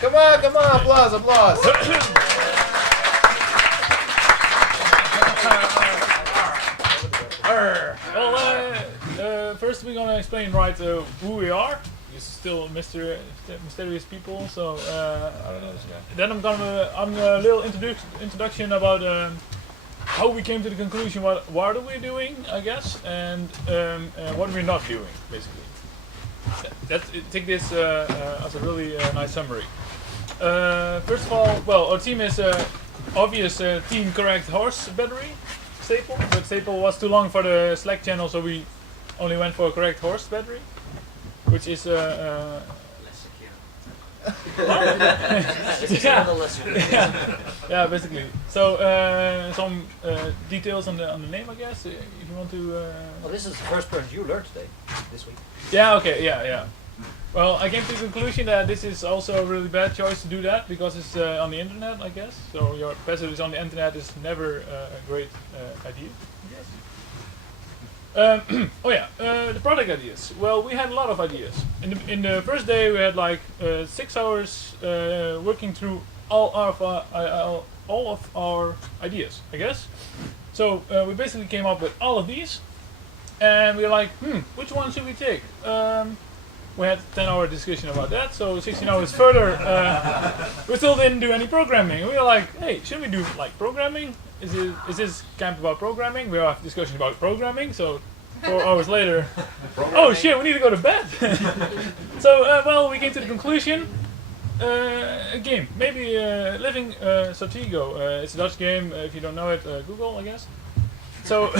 Come on, applause. Well, first we're gonna explain who we are. We're still mysterious people. So I don't know this guy. then I'm a little introduction about how we came to the conclusion what are we doing, I guess, and what we're not doing, basically. Take this as a really nice summary. First of all, well, our team is obvious team correct horse battery staple, but staple was too long for the Slack channel, so we only went for correct horse battery, which is Less secure. yeah, basically. So some details on the name, I guess, if you want to. Well, this is the first person you learned today, this week. Yeah. Okay. Yeah. Well, I came to the conclusion that this is also a really bad choice to do that because it's on the internet, I guess. So your password is on the internet is never a great idea, I guess. The product ideas. Well, we had a lot of ideas. In the first day, we had like 6 hours working through all of our ideas, I guess. So we basically came up with all of these, and we were like, which one should we take? We had a 10-hour discussion about that, so 16 hours further, we still didn't do any programming. We were like, hey, should we do like programming? Is this camp about programming? We have a discussion about programming, so 4 hours later, oh shit, we need to go to bed. So, well, we came to the conclusion, a game, maybe Living Stratego. It's a Dutch game, if you don't know it, Google, I guess. So,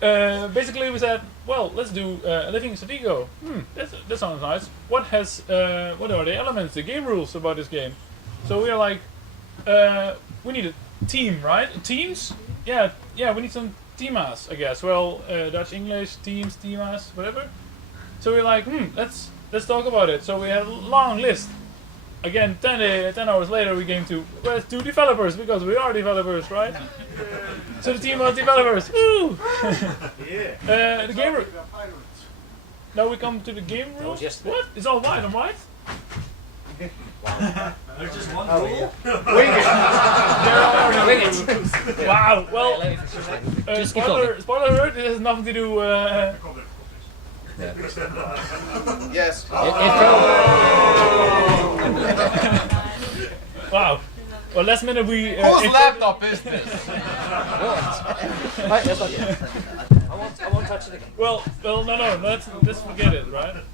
basically we said, well, let's do Living Stratego. That sounds nice. What are the elements, the game rules about this game? So we are like, we need a team, right? Teams? Yeah, we need some teamas, I guess. Well, Dutch, English, teams, teamas, whatever. So we're like, let's talk about it. So we had a long list. Again, 10 hours later, we came to, well, let's do developers, because we are developers, right? So the team was developers. Woo! Yeah. The game. Now we come to the game rules. What? It's all white on white? There's just one rule. Wing it. Wow. Well, Just keep talking. spoiler alert. It has nothing to do. Yes. Wow. Well, last minute we. Whose laptop is this? Right, that's not yet. I won't touch it again. Well, no. Let's forget it, right? Are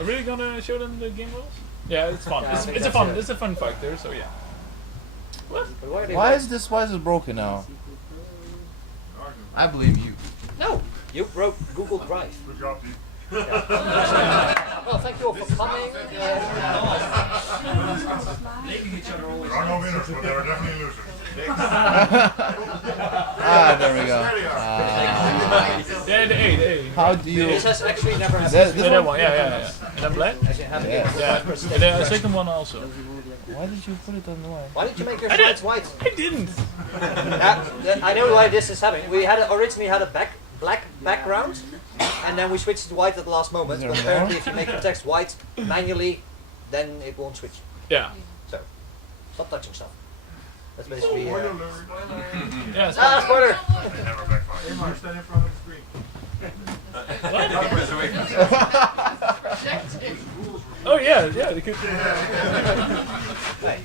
we really gonna show them the game rules? Yeah, it's fun. Yeah, It's a fun factor. So yeah. What? But Why is it broken now? I believe you. No, you broke Google Drive. Good job, Pete. Well, thank you all for coming. There are no winners, but there are definitely losers. There we go. Yeah, the A. How do you? This has actually never happened. That one, yeah. And then black? Actually, it happened. Yeah. Yeah. And then the second one also. Why did you put it on the white? Why did you make your slides white? I didn't. I know why this is happening. We originally had a black background, and then we switched to white at the last moment. But apparently, if you make your text white manually, then it won't switch. Yeah. So, stop touching stuff. That's basically. Spoiler Yeah. Spoiler! Never backfire. Stand in front of the screen. Oh yeah. They could. Right.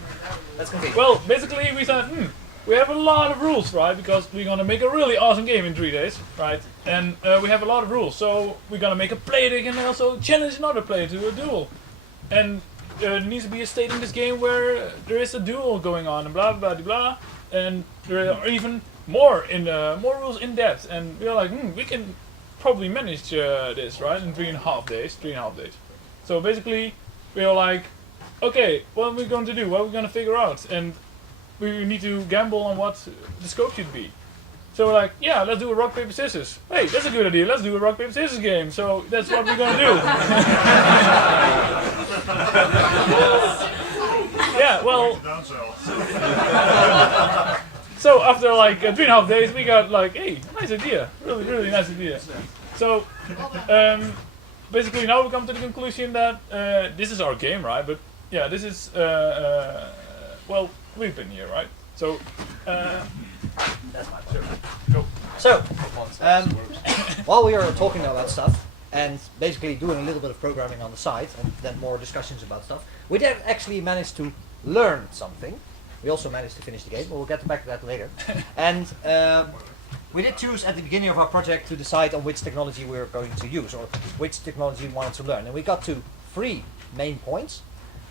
Let's continue. Well, basically we said, we have a lot of rules, right? Because we're gonna make a really awesome game in 3 days, right? And we have a lot of rules, so we're gonna make a player that can also challenge another player to a duel. And there needs to be a state in this game where there is a duel going on, and blah blah blah blah. And there are even more rules in depth. And we're like, we can probably manage this, right? In 3.5 days. So basically, we are like, okay, what are we going to do? What are we going to figure out? And we need to gamble on what the scope should be. So we're like, yeah, let's do a rock, paper, scissors. Hey, that's a good idea. Let's do a rock, paper, scissors game. So that's what we're going to do. Yeah, well, so after like 3.5 days, we got like, hey, nice idea. Really nice idea. So, basically now we come to the conclusion that this is our game, right? But yeah, this is well, we've been here, right? So That's my part. go. So, while we are talking about stuff and basically doing a little bit of programming on the side and then more discussions about stuff, we did actually manage to learn something. We also managed to finish the game, but we'll get back to that later. And we did choose at the beginning of our project to decide on which technology we were going to use or which technology we wanted to learn. And we got to 3 main points.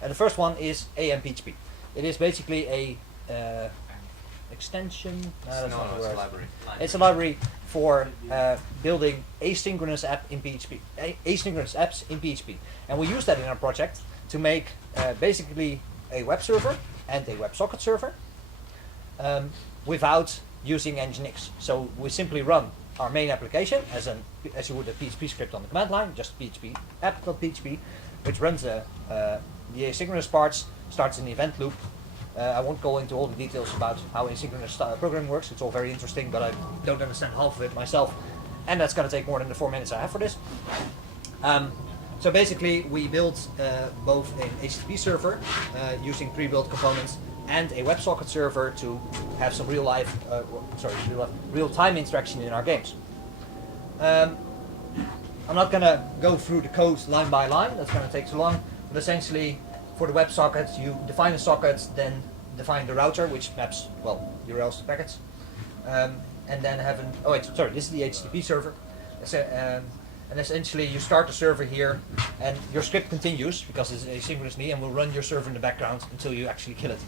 And the first one is AMPHP. It is basically a extension. That's not the word. library. It's a library for building asynchronous asynchronous apps in PHP, and we use that in our project to make basically a web server and a WebSocket server without using Nginx. So we simply run our main application as you would a PHP script on the command line, just PHP app.php, which runs the asynchronous parts, starts an event loop. I won't go into all the details about how asynchronous programming works. It's all very interesting, but I don't understand half of it myself, and that's going to take more than the 4 minutes I have for this. So basically, we built both an HTTP server using pre-built components and a WebSocket server to have some real-time interaction in our games. I'm not going to go through the code line by line. That's going to take too long. But essentially, for the WebSocket, you define a socket, then define the router, which maps, well, URLs to packets, and then have an, this is the HTTP server. And essentially you start the server here, and your script continues, because it's asynchronously, and will run your server in the background until you actually kill it.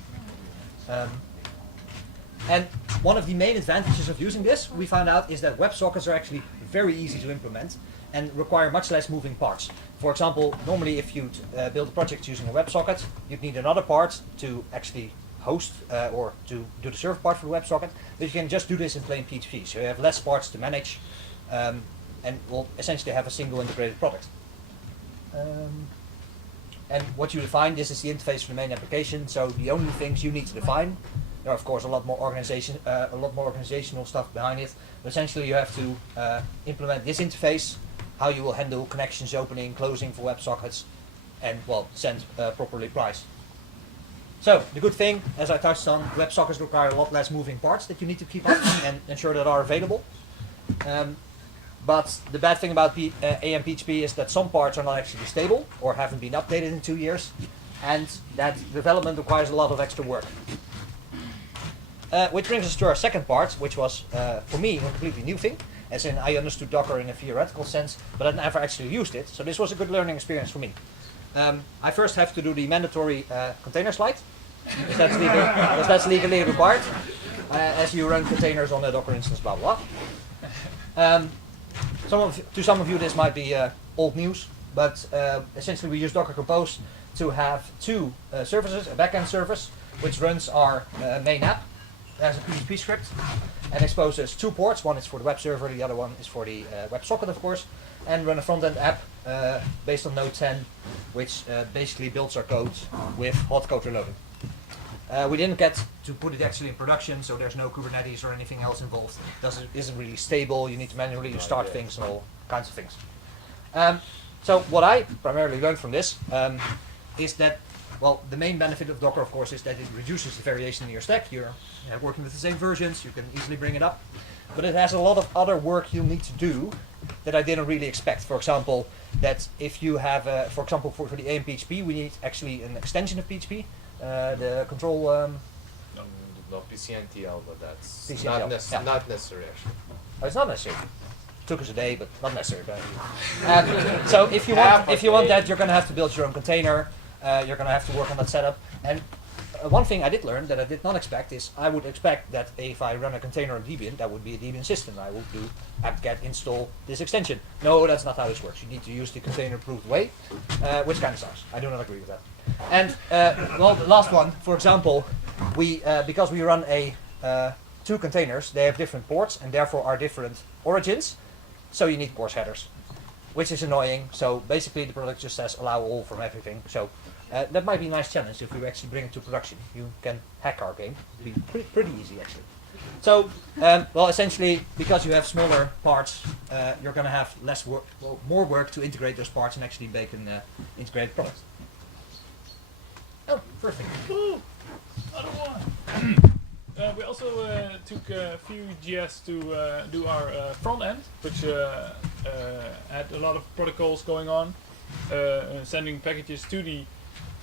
And one of the main advantages of using this, we found out, is that WebSockets are actually very easy to implement and require much less moving parts. For example, normally if you build a project using a WebSocket, you'd need another part to actually host or to do the server part for the WebSocket, but you can just do this in plain PHP. So you have less parts to manage and will essentially have a single integrated product. And what you define, this is the interface for the main application, so the only things you need to define, there are of course a lot more organizational stuff behind it, but essentially you have to implement this interface, how you will handle connections opening, closing for WebSockets, and well, send properly priced. So the good thing, as I touched on, WebSockets require a lot less moving parts that you need to keep up and ensure that are available. But the bad thing about AMPHP is that some parts are not actually stable or haven't been updated in 2 years, and that development requires a lot of extra work. Which brings us to our second part, which was for me a completely new thing, as in I understood Docker in a theoretical sense, but I never actually used it, so this was a good learning experience for me. I first have to do the mandatory container slide, because that's legally required, as you run containers on a Docker instance, blah blah blah. To some of you this might be old news, but essentially we use Docker Compose to have 2 services, a backend service, which runs our main app as a PHP script and exposes 2 ports. One is for the web server, the other one is for the WebSocket, of course, and run a front-end app based on Node 10, which basically builds our code with hot code reloading. We didn't get to put it actually in production, so there's no Kubernetes or anything else involved. It isn't really stable. You need to manually start things and all kinds of things. So what I primarily learned from this is that, well, the main benefit of Docker, of course, is that it reduces the variation in your stack. You're working with the same versions. You can easily bring it up. But it has a lot of other work you need to do that I didn't really expect. For example, that if you have, for example, for the AMPHP, we need actually an extension of PHP. The control... No, PCNTL, but that's PCNTL, not necessary actually. Oh, it's not necessary. Took us a day, but not necessary. So if you want that, you're going to have to build your own container. You're going to have to work on that setup. And one thing I did learn that I did not expect is I would expect that if I run a container on Debian, that would be a Debian system. I would do apt-get install this extension. No, that's not how this works. You need to use the container-approved way, which kind of sucks. I do not agree with that. And well, the last one, for example, because we run 2 containers, they have different ports and therefore are different origins. So you need course headers, which is annoying. So basically the product just says allow all from everything. So that might be a nice challenge if we actually bring it to production. You can hack our game. It'd be pretty easy actually. So, well, essentially, because you have smaller parts, you're going to have more work to integrate those parts and actually make an integrated product. Oh, perfect. Woo! Another one. We also took Vue.js to do our front end, which had a lot of protocols going on, sending packages to the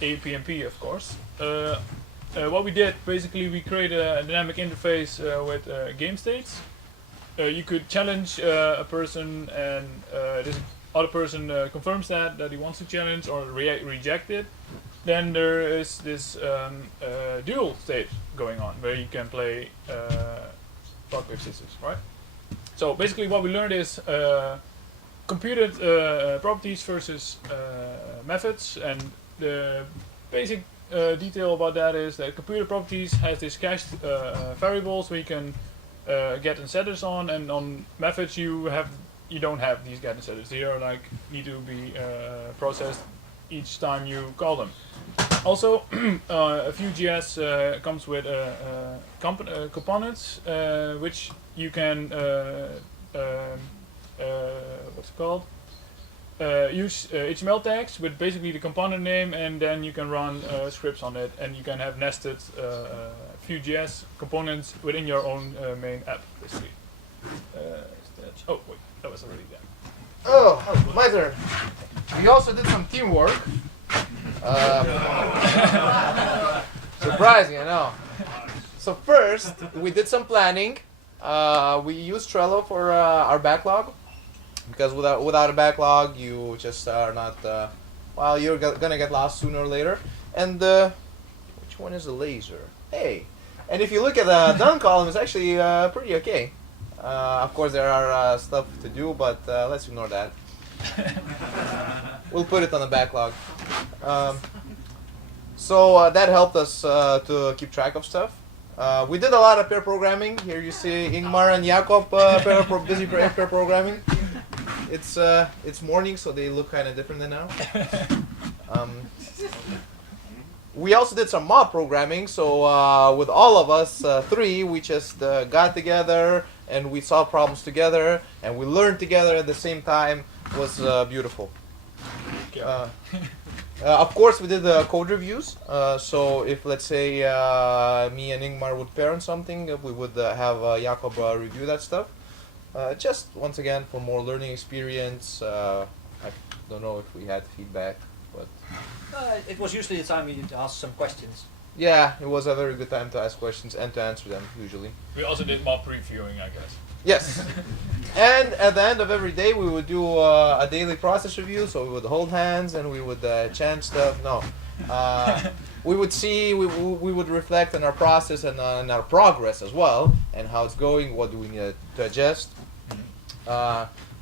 APMP, of course. What we did, basically, we created a dynamic interface with game states. You could challenge a person, and this other person confirms that he wants to challenge or reject it. Then there is this dual state going on where you can play rock, paper, scissors, right? So basically, what we learned is computed properties versus methods, and the basic detail about that is that computer properties has this cached variables where you can get and setters on, and on methods you don't have these get and setters. They are like need to be processed each time you call them. Also, Vue.js comes with components which you can what's it called? Use HTML tags with basically the component name, and then you can run scripts on it, and you can have nested Vue.js components within your own main app, basically. Oh wait, that was already there. Oh, my turn. We also did some teamwork. Surprising, I know. So first, we did some planning. We used Trello for our backlog, because without a backlog, you just are not. Well, you're gonna get lost sooner or later. And which one is the laser? Hey, and if you look at the done column, it's actually pretty okay. Of course, there are stuff to do, but let's ignore that. We'll put it on the backlog. So that helped us to keep track of stuff. We did a lot of pair programming. Here you see Ingmar and Jakob busy pair programming. It's morning, so they look kind of different than now. We also did some mob programming. So with all of us three, we just got together and we solved problems together and we learned together at the same time. It was beautiful. Of course, we did code reviews. So if, let's say, me and Ingmar would pair on something, we would have Jakob review that stuff. Just, once again, for more learning experience. I don't know if we had feedback, but... It was usually the time you ask some questions. Yeah, it was a very good time to ask questions and to answer them, usually. We also did mob previewing, I guess. Yes. And at the end of every day, we would do a daily process review. So we would hold hands and we would change stuff. No. We would see, we would reflect on our process and on our progress as well, and how it's going, what do we need to adjust.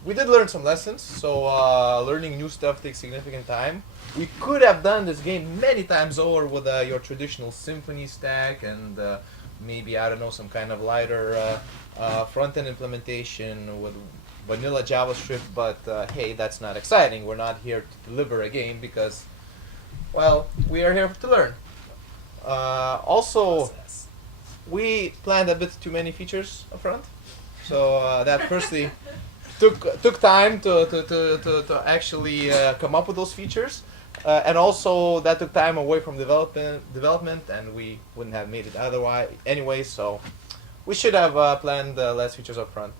We did learn some lessons, so learning new stuff takes significant time. We could have done this game many times over with your traditional Symfony stack and maybe, I don't know, some kind of lighter front-end implementation with vanilla JavaScript, but hey, that's not exciting. We're not here to deliver a game because, well, we are here to learn. Also, we planned a bit too many features up front, so that firstly took time to actually come up with those features. And also that took time away from development, and we wouldn't have made it otherwise anyway. So we should have planned less features up front.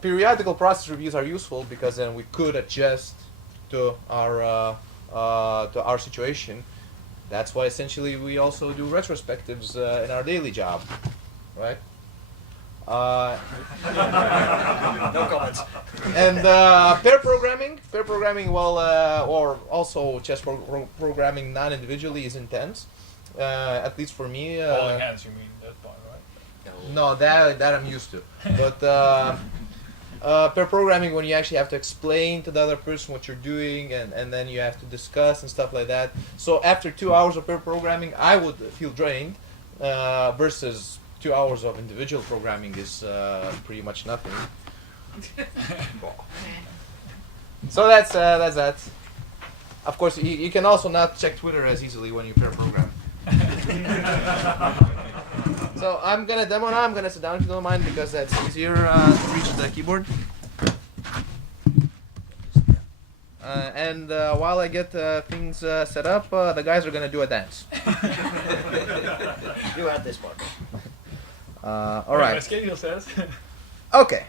Periodical process reviews are useful because then we could adjust to our situation. That's why essentially we also do retrospectives in our daily job, right? No comments. And pair programming, well, or also just programming non-individually is intense. At least for me. Holding hands, you mean that part, right? No, that I'm used to. But pair programming, when you actually have to explain to the other person what you're doing, and then you have to discuss and stuff like that. So after 2 hours of pair programming, I would feel drained, versus 2 hours of individual programming is pretty much nothing. So that's that. Of course, you can also not check Twitter as easily when you pair program. So I'm gonna demo now. I'm gonna sit down if you don't mind, because that's easier to reach the keyboard. And while I get things set up, the guys are gonna do a dance. You had this part. All right. My schedule says. Okay.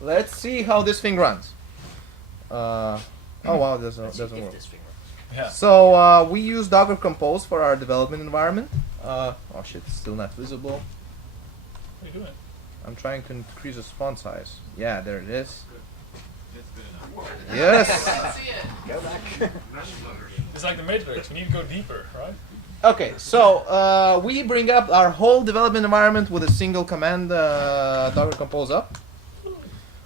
Let's see how this thing runs. Oh wow, doesn't Let's see if work. this thing works. Yeah. So we use Docker Compose for our development environment. Oh shit, it's still not visible. What are you doing? I'm trying to increase the font size. Yeah, there it is. That's good enough. Yes. See it. Go back. It's like the Matrix. We need to go deeper, right? Okay, so we bring up our whole development environment with a single command, Docker Compose up.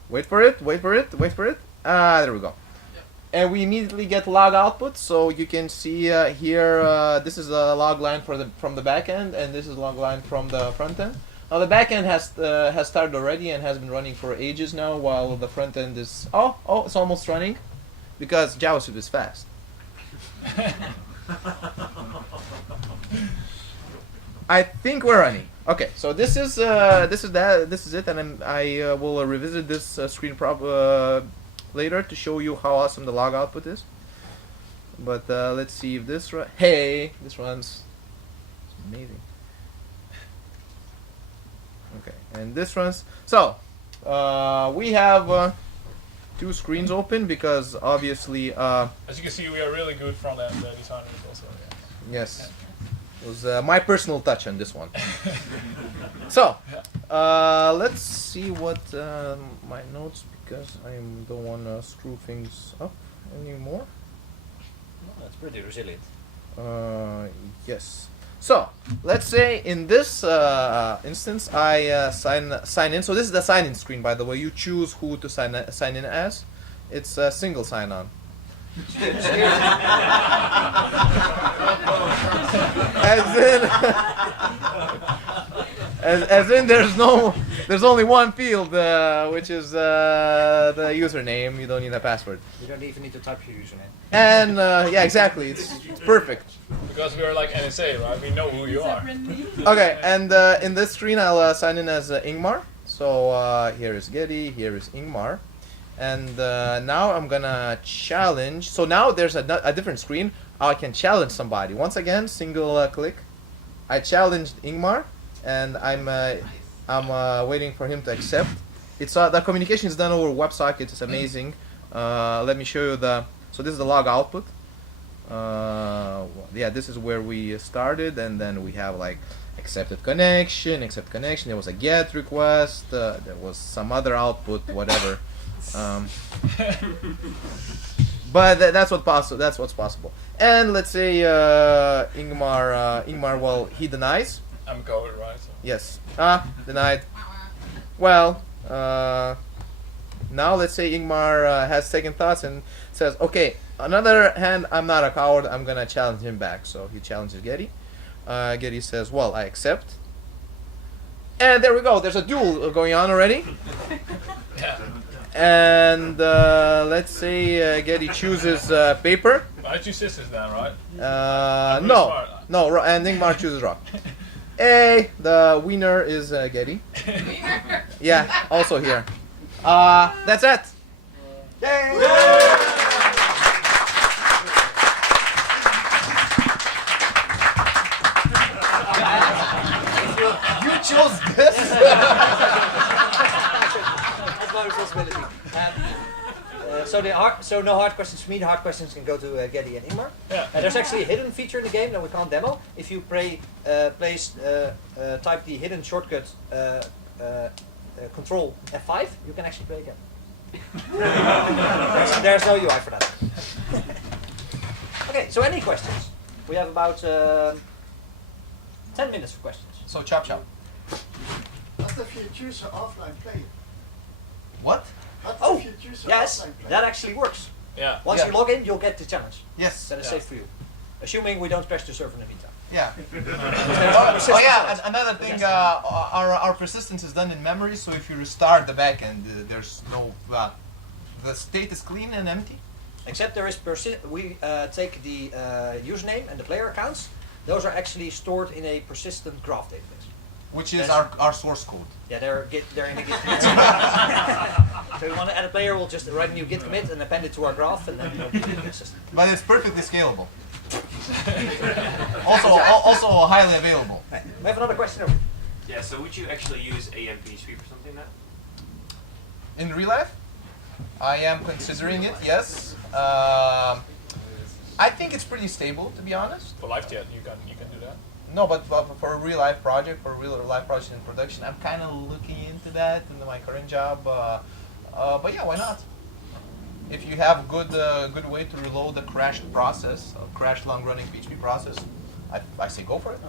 Wait for it, wait for it, wait for it. There we go. And we immediately get log output, so you can see here, this is a log line from the back end, and this is a log line from the front end. Now the back end has started already and has been running for ages now, while the front end is it's almost running, because JavaScript is fast. I think we're running. Okay, so this is it, and I will revisit this screen later to show you how awesome the log output is. But let's see if this hey, this runs. It's amazing. Okay, and this runs. So we have two screens open because obviously. As you can see, we are really good front-end designers also. Yeah. Yes. It was my personal touch on this one. So, let's see what my notes, because I don't want to screw things up anymore. Oh, that's pretty resilient. Yes. So, let's say in this instance, I sign in. So this is the sign-in screen, by the way. You choose who to sign in as. It's a single sign-on. as in there's only one field, which is the username. You don't need a password. You don't even need to type your username. And yeah, exactly. It's perfect. Because we are like NSA, right? We know who you are. Okay, and in this screen I'll sign in as Ingmar. So here is Getty, here is Ingmar. And now I'm gonna challenge. So now there's a different screen. I can challenge somebody. Once again, single click. I challenged Ingmar, and I'm waiting for him to accept. It's the communication is done over WebSocket. It's amazing. Let me show you So this is the log output. Yeah, this is where we started, and then we have like accepted connection, accept connection. There was a GET request. There was some other output, whatever. But that's what's possible. And let's say Ingmar, well, he denies. I'm coded, right? So. Yes. Denied. Well, now let's say Ingmar has second thoughts and says, okay, on the other hand, I'm not a coward. I'm gonna challenge him back. So he challenges Getty. Getty says, well, I accept. And there we go. There's a duel going on already. Yeah. And let's say Getty chooses paper. I choose sisters then, right? No, and Ingmar chooses rock. Hey, the winner is Getty. Yeah, also here. That's it. Yay! You chose this. That's my responsibility. So no hard questions for me. The hard questions can go to Getty and Ingmar. Yeah. There's actually a hidden feature in the game that we can't demo. If you type the hidden shortcut Control F5, you can actually play again. There's no UI for that. Okay, so any questions? We have about 10 minutes for questions. So chop chop. What if you choose an offline player? What? What if you choose an Yes, offline player? that actually works. Yeah. Once you log in, you'll get the challenge. Yes. Then it's Yeah. safe for you. Assuming we don't crash the server in the meantime. Yeah. Persistence Oh yeah, runs. and another thing, our persistence is done in memory. So if you restart the backend, there's no the state is clean and empty. Except there is we take the username and the player accounts. Those are actually stored in a persistent graph database. Which is That's- our source code. Yeah, they're in a Git. So if we want to add a player, we'll just write a new git commit and append it to our graph, and then it'll be consistent. But it's perfectly scalable. also highly available. Right. We have another question over. Yeah, so would you actually use AMPHP for something now? In real life, I am considering it. Yes. I think it's pretty stable, to be honest. For LiveChat, you can do that. No, but for a real life project, for a real life project in production, I'm kind of looking into that in my current job. But yeah, why not? If you have good way to reload a crashed process, a crashed long-running PHP process, I say go for it.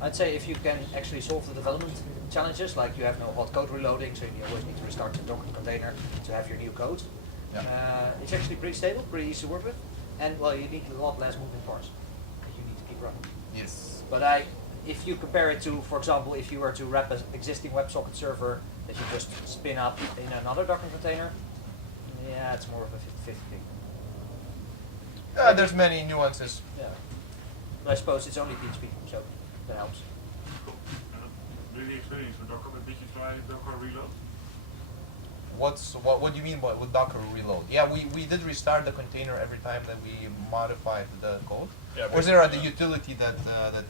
I'd say if you can actually solve the development challenges, like you have no hot code reloading, so you always need to restart the Docker container to have your new code. Yeah. It's actually pretty stable, pretty easy to work with, and well, you need a lot less moving parts that you need to keep running. Yes. But if you compare it to, for example, if you were to wrap an existing WebSocket server that you just spin up in another Docker container, yeah, it's more of a 50-50 thing. There's many nuances. Yeah. But I suppose it's only PHP, so that helps. Cool. Really experience with Docker, but did you try Docker reload? What do you mean by with Docker reload? Yeah, we did restart the container every time that we modified the code. Yeah, or is there the utility that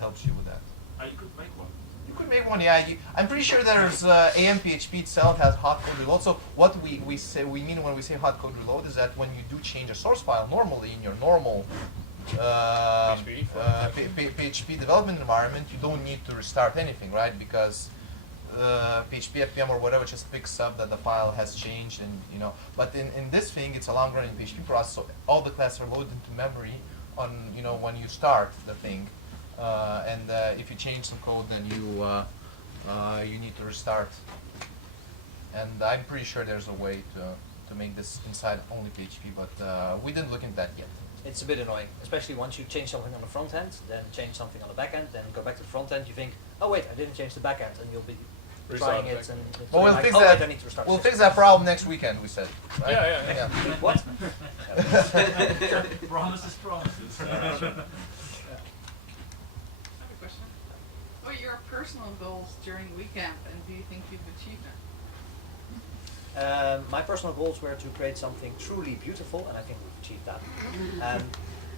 helps you with that? You could make one. You could make one, yeah. I'm pretty sure there's AMPHP itself has hot code reload. So what we mean when we say hot code reload is that when you do change a source file normally in your normal PHP development environment, you don't need to restart anything, right? Because PHP FPM or whatever just picks up that the file has changed, and But in this thing, it's a long-running PHP process, so all the classes are loaded into memory on when you start the thing. And if you change some code, then you need to restart. And I'm pretty sure there's a way to make this inside only PHP, but we didn't look into that yet. It's a bit annoying, especially once you change something on the front end, then change something on the back end, then go back to the front end. You think, oh wait, I didn't change the back end, and you'll be trying it, and it's Well, we'll like, fix oh that. wait, I need to restart. We'll the fix system. that problem next weekend. We said. Right? Yeah. What? Promises, promises. I have a question. What are your personal goals during WeCamp, and do you think you've achieved them? My personal goals were to create something truly beautiful, and I think we've achieved that.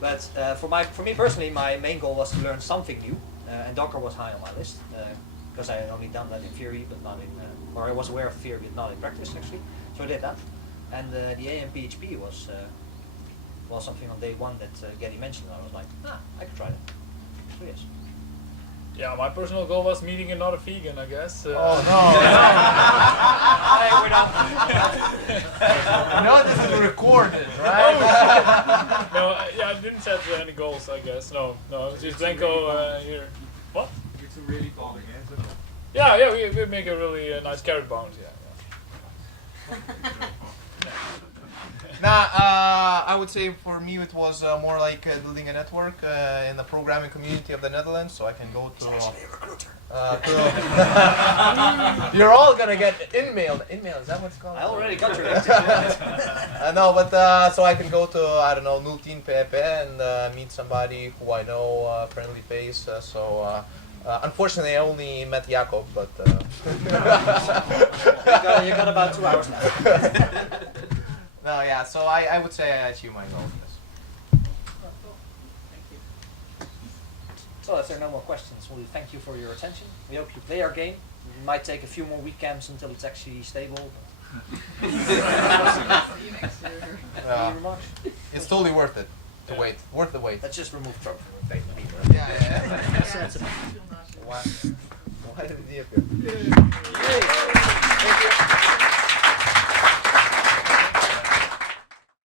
But for me personally, my main goal was to learn something new, and Docker was high on my list because I had only done that in theory, but not in, or I was aware of theory, but not in practice actually. So I did that, and the AMPHP was something on day one that Geddy mentioned. And I was like, I could try that. So yes. Yeah, my personal goal was meeting another vegan, I guess. Oh no! Hey, we're done. No, this is recorded, right? No, I didn't set any goals, I guess. No, it's just Blanco here. What? You're too really calling, eh? Yeah, we make a really nice carrot bounce, yeah. I would say for me it was more like building a network in the programming community of the Netherlands, so I can go to. You're all gonna get InMail. InMail, is that what it's called? I already got your list. No, but so I can go to I don't know 010 PP and meet somebody who I know, friendly face. Unfortunately, I only met Jacob, but. You got about 2 hours now. No, yeah. So I would say I achieved my goal. Thank you. So if there are no more questions, we thank you for your attention. We hope you play our game. It might take a few more WeCamps until it's actually stable. See you next year. Any remarks? It's totally worth it to wait. Worth the wait. Let's just remove Trump from the debate. Yeah. Why did he appear? Thank you.